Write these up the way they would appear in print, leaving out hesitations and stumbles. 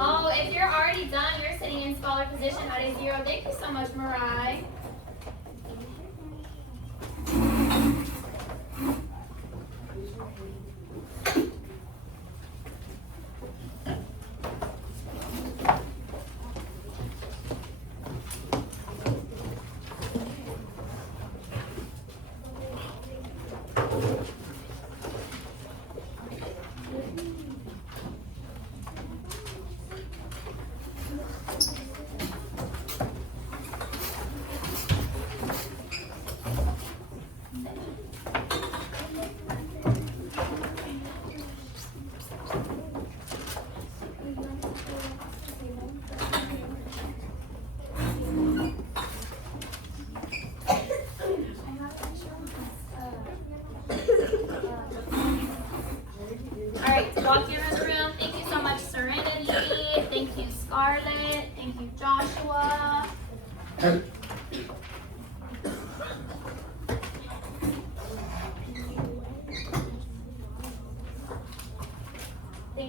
Oh, if you're already done, you're sitting in scholar position at a 0. Thank you so much, Mariah. Walk you around the room. Thank you so much, Serenity. Thank you, Scarlett. Thank you, Joshua. Thank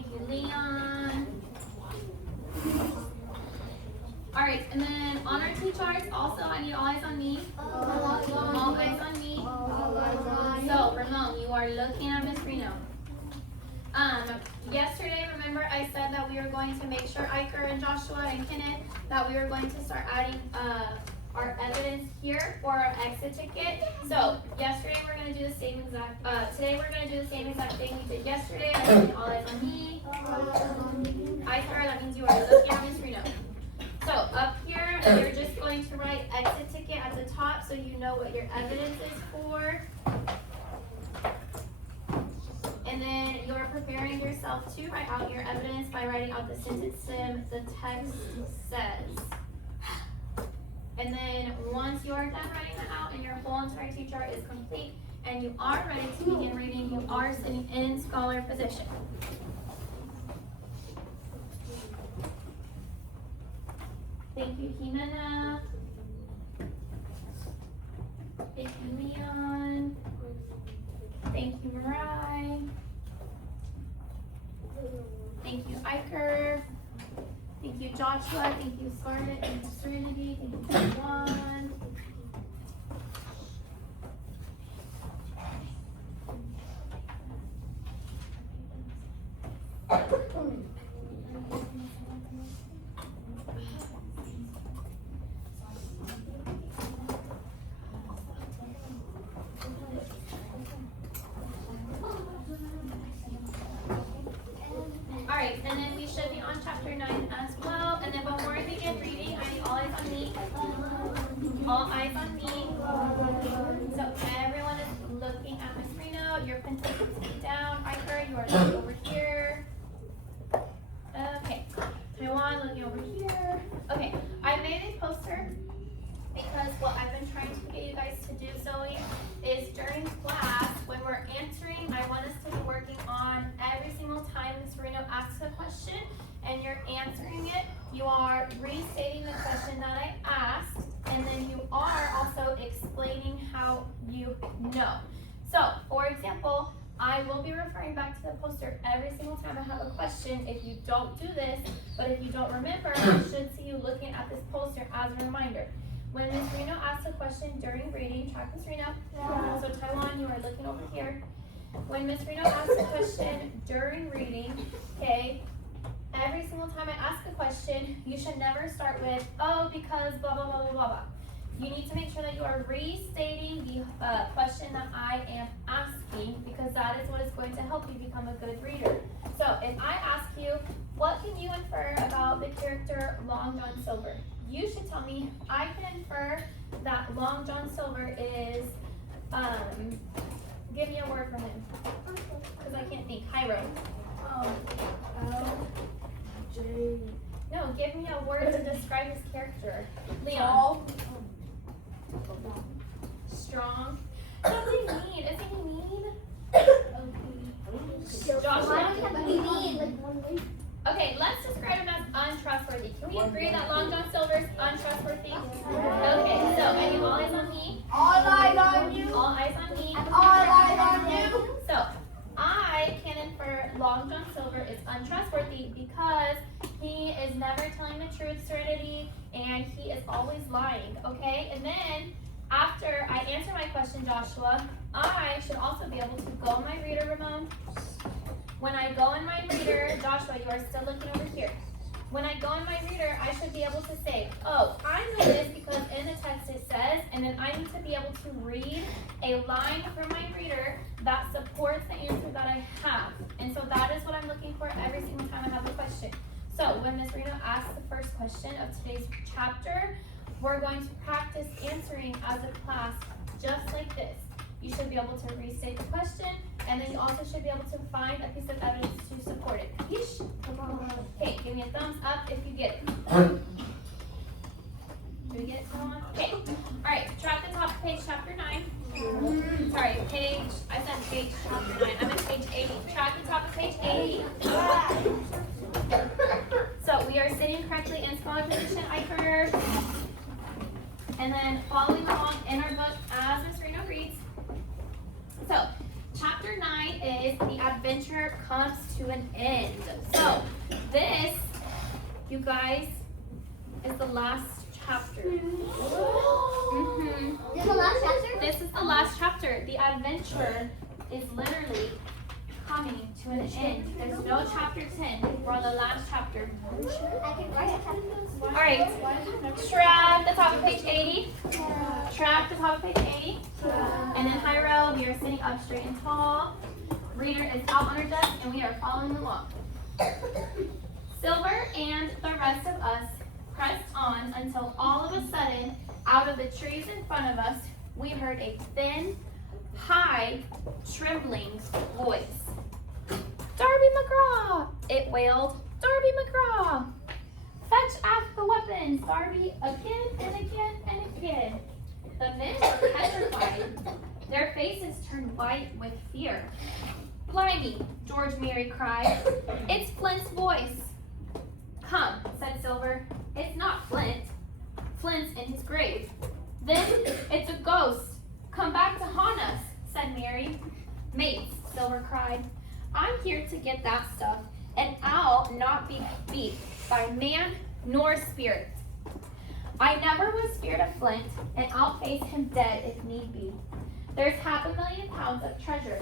you, Leon. All right, and then on our T charts, also, I need all eyes on me. All eyes on me. So, Ramon, you are looking at Miss Reno. Yesterday, remember I said that we were going to make sure Iker and Joshua and Kenneth that we were going to start adding our evidence here for our exit ticket. So yesterday we're going to do the same exact. Today we're going to do the same exact thing we did yesterday. All eyes on me. Iker, that means you are looking at Miss Reno. So up here, you're just going to write exit ticket at the top so you know what your evidence is for. And then you're preparing yourself to write out your evidence by writing out the sentence the text says. And then once you are done writing that out and your whole entire T chart is complete and you are ready to begin reading, you are sitting in scholar position. Thank you, Jimena. Thank you, Leon. Thank you, Mariah. Thank you, Iker. Thank you, Joshua. Thank you, Scarlett. Thank you, Serenity. Thank you, Juan. Alright, and then we should be on chapter 9 as well. And then before we begin reading, I need all eyes on me. All eyes on me. So everyone is looking at Miss Reno. Your pencil is sitting down. Iker, you are looking over here. Okay. Taiwan, looking over here. Okay, I made a poster because what I've been trying to get you guys to do, Zoe, is during class, when we're answering, I want us to be working on every single time Ms. Reno asks a question and you're answering it, you are restating the question that I asked, and then you are also explaining how you know. So, for example, I will be referring back to the poster every single time I have a question. If you don't do this, but if you don't remember, I should see you looking at this poster as a reminder. When Ms. Reno asks a question during reading, track Ms. Reno. Yeah. So Taiwan, you are looking over here. When Ms. Reno asks a question during reading, okay, every single time I ask a question, you should never start with, oh, because blah, blah, blah, blah, blah, blah. You need to make sure that you are restating the question that I am asking, because that is what is going to help you become a good reader. So if I ask you, what can you infer about the character Long John Silver? You should tell me, I can infer that Long John Silver is, give me a word for him, because I can't think. Hyro. J. No, give me a word to describe his character. Leon. Strong. What does he mean? Isn't he mean? Joshua? Okay, let's describe him as untrustworthy. Can we agree that Long John Silver is untrustworthy? Okay, so I need all eyes on me. All eyes on you. All eyes on me. All eyes on you. So and he is always lying, okay? And then after I answer my question, Joshua, I should also be able to go in my reader, Ramon. When I go in my reader, Joshua, you are still looking over here. When I go in my reader, I should be able to say, oh, I know this because in the text it says, and then I need to be able to read a line from my reader that supports the answer that I have. And so that is what I'm looking for every single time I have a question. So when Ms. Reno asks the first question of today's chapter, we're going to practice answering as a class just like this. You should be able to restate the question, and then you also should be able to find a piece of evidence to support it. Yeesh. Okay, give me a thumbs up if you get it. Do we get it, someone? Okay. All right, track the top of page chapter 9. Sorry, page, I said page chapter 9. I'm at page 80. Track the top of page 80. So we are sitting correctly in smaller position, I heard. And then following along in our book as Ms. Reno reads. So, chapter 9 is the adventure comes to an end. So, this, you guys, is the last chapter. This is the last chapter? This is the last chapter. The adventure is literally coming to an end. There's no chapter 10. We're on the last chapter. All right, track the top of page 80. Track the top of page 80. And then high row, we are sitting up straight and tall. Reader is out on her desk, and we are following along. Silver and the rest of us pressed on until all of a sudden, out of the trees in front of us, we heard a thin, high, trembling voice. Darby McGraw! It wailed. Darby McGraw! Fetch aft the weapons, Darby, again and again and again. The men were petrified. Their faces turned white with fear. Blimey, George Mary cried. It's Flint's voice. Come, said Silver. It's not Flint. Flint's in his grave. Then it's a ghost. Come back to haunt us, said Mary. Mates, Silver cried. I'm here to get that stuff, and I'll not be beat by man nor spirit. I never was scared of Flint, and I'll face him dead if need be. There's £500,000 of treasure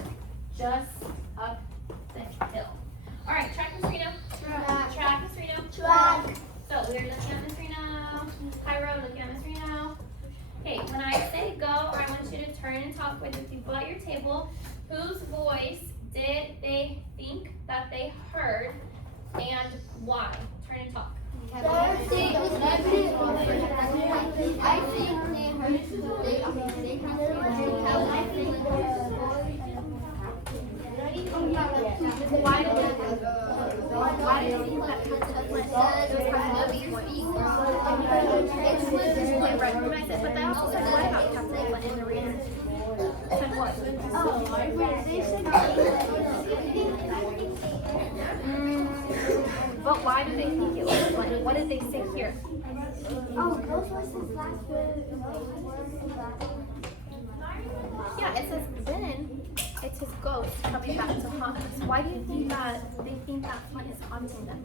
just up the hill. All right, track Ms. Reno. Track Ms. Reno. Track. So we're looking at Ms. Reno. High row, looking at Ms. Reno. Okay, when I say go, I want you to turn and talk with the people at your table. Whose voice did they think that they heard, and why? Turn and talk. I think they Why did they think that they recognize it, but they also said what about Captain Flint in the reader? Said what? But why do they think it was Flint? What did they say here? Yeah, it says then it's his ghost coming back to haunt us. Why do you think that they think that Flint is haunting them?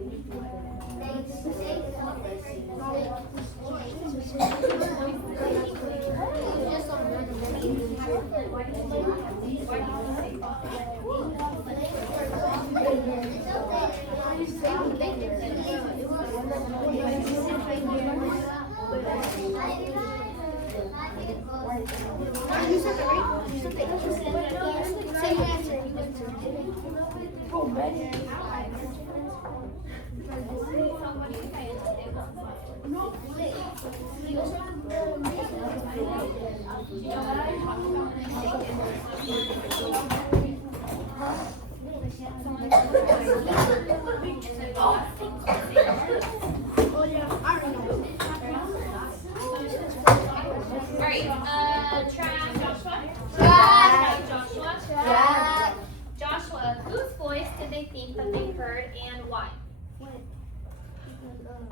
Track Joshua. Track Joshua. Track Joshua. Whose voice did they think that they heard, and why?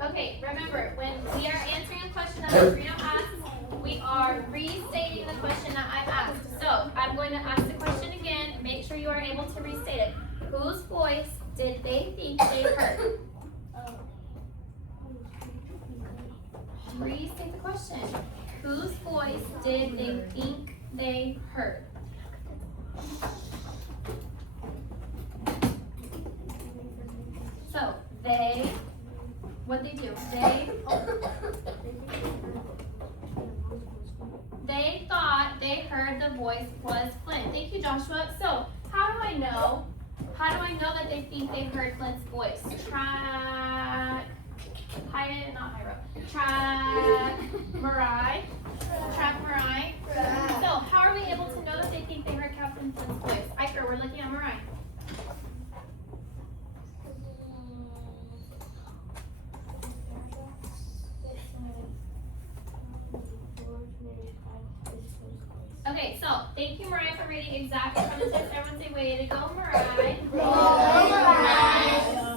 Okay, remember, when we are answering a question that Ms. Reno asked, we are restating the question that I asked. So, I'm going to ask the question again. Make sure you are able to restate it. Whose voice did they think they heard? restate the question. Whose voice did they think they heard? So, what did they do? They thought they heard the voice was Flint. Thank you, Joshua. So, how do I know that they think they heard Flint's voice? Track Mariah. So, how are we able to know that they think they heard Captain Flint's voice? Iker, we're looking at Mariah. Okay, so thank you, Mariah, for reading exactly from the text. Everyone say, way to go, Mariah.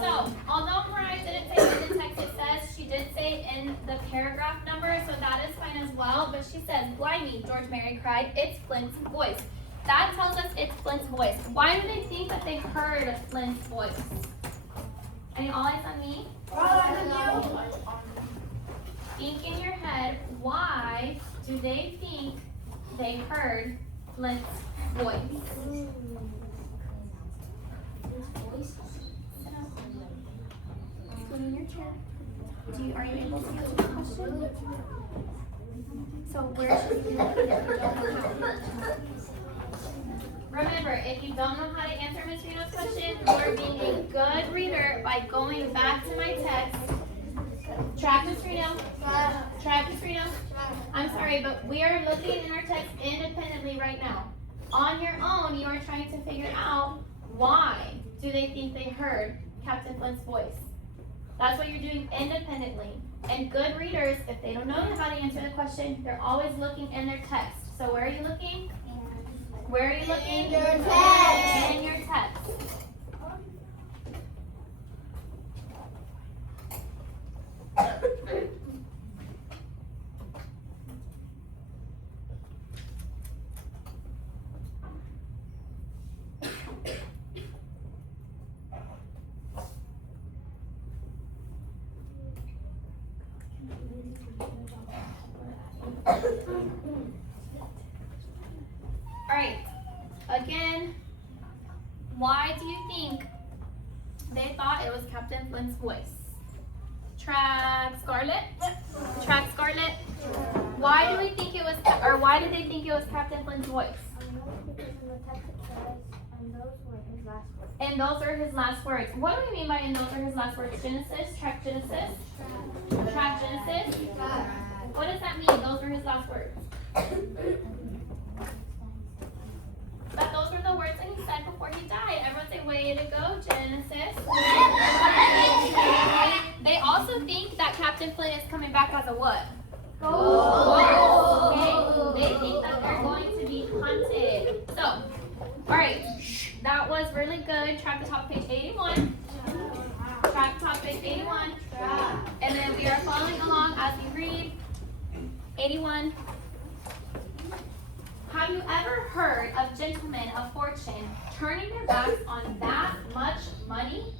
So, although Mariah didn't say it in the text, it says she did say in the paragraph number, so that is fine as well. But she says, blimey, George Mary cried, it's Flint's voice. That tells us it's Flint's voice. Why do they think that they heard Flint's voice? Any all eyes on me? Think in your head, why do they think they heard Flint's voice? Sit in your chair. Are you able to answer the question? So where should you look if you don't know how? Remember, if you don't know how to answer Ms. Reno's question, you are being a good reader by going back to my text. Track Ms. Reno. I'm sorry, but we are looking in our text independently right now. On your own, you are trying to figure out why do they think they heard Captain Flint's voice. That's what you're doing independently. And good readers, if they don't know how to answer the question, they're always looking in their text. So where are you looking? Where are you looking? In your text. In your text. Alright, again, why do you think they thought it was Captain Flint's voice? Track Scarlet? Why do we think it was, or why did they think it was Captain Flint's voice? And those are his last words. What do we mean by and those are his last words? Genesis? Track Genesis? Track Genesis? What does that mean? Those are his last words. But those were the words that he said before he died. Everyone say, way to go, Genesis. They also think that Captain Flint is coming back as a what? Ghost. Okay? They think that they're going to be hunted. So, alright. That was really good. Track the top of page 81. Track the top of page 81. And then we are following along as we read 81. Have you ever heard of gentlemen of fortune turning their backs on that much money?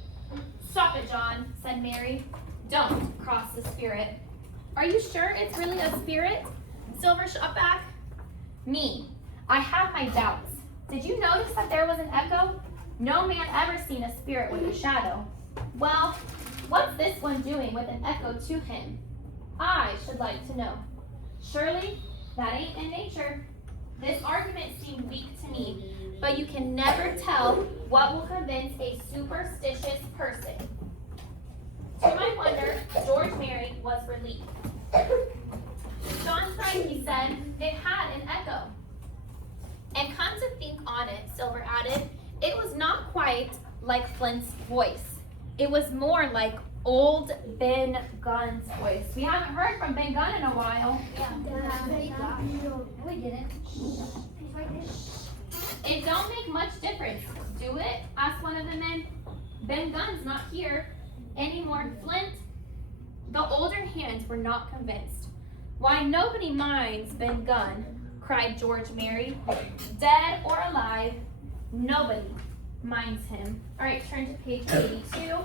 Stop it, John, said Mary. Don't cross the spirit. Are you sure it's really a spirit? Silver shot back. Me. I have my doubts. Did you notice that there was an echo? No man ever seen a spirit with a shadow. Well, what's this one doing with an echo to him? I should like to know. Surely, that ain't in nature. This argument seemed weak to me, but you can never tell what will convince a superstitious person. To my wonder, George Mary was relieved. John's right, he said. It had an echo. And come to think on it, Silver added, it was not quite like Flint's voice. It was more like old Ben Gunn's voice. We haven't heard from Ben Gunn in a while. We didn't. It don't make much difference, do it? Asked one of the men. Ben Gunn's not here anymore. Flint. The older hands were not convinced. Why, nobody minds Ben Gunn, cried George Mary. Dead or alive, nobody minds him. All right, turn to page 82.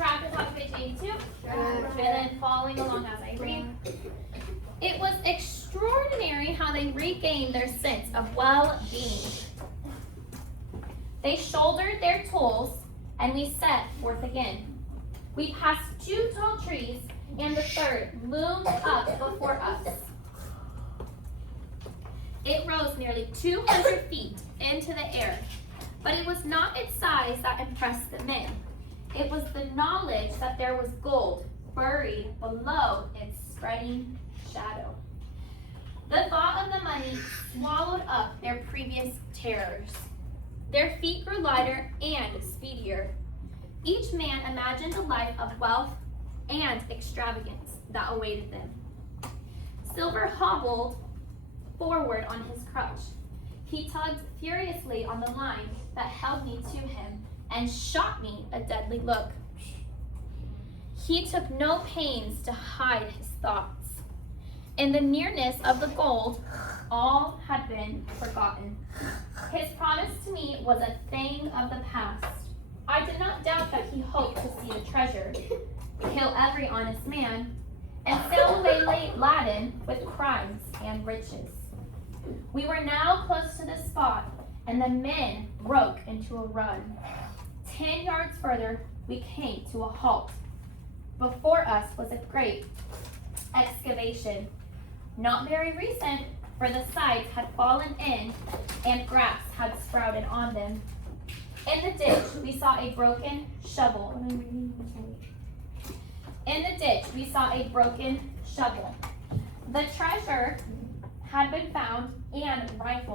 track the top of page 82. And then following along as I read. It was extraordinary how they regained their sense of well-being. They shouldered their tools, and we set forth again. We passed 2 tall trees, and the third loomed up before us. It rose nearly 200 feet into the air, but it was not its size that impressed the men. It was the knowledge that there was gold buried below its spreading shadow. The thought of the money swallowed up their previous terrors. Their feet grew lighter and speedier. Each man imagined a life of wealth and extravagance that awaited them. Silver hobbled forward on his crutch. He tugged furiously on the line that held me to him and shot me a deadly look. He took no pains to hide his thoughts. In the nearness of the gold, all had been forgotten. His promise to me was a thing of the past. I did not doubt that he hoped to see the treasure, kill every honest man, and sail away laden with crimes and riches. We were now close to the spot, and the men broke into a run. 10 yards further, we came to a halt. Before us was a great excavation, not very recent, for the sides had fallen in and grass had sprouted on them. In the ditch, we saw a broken shovel. The treasure had been found and rifled.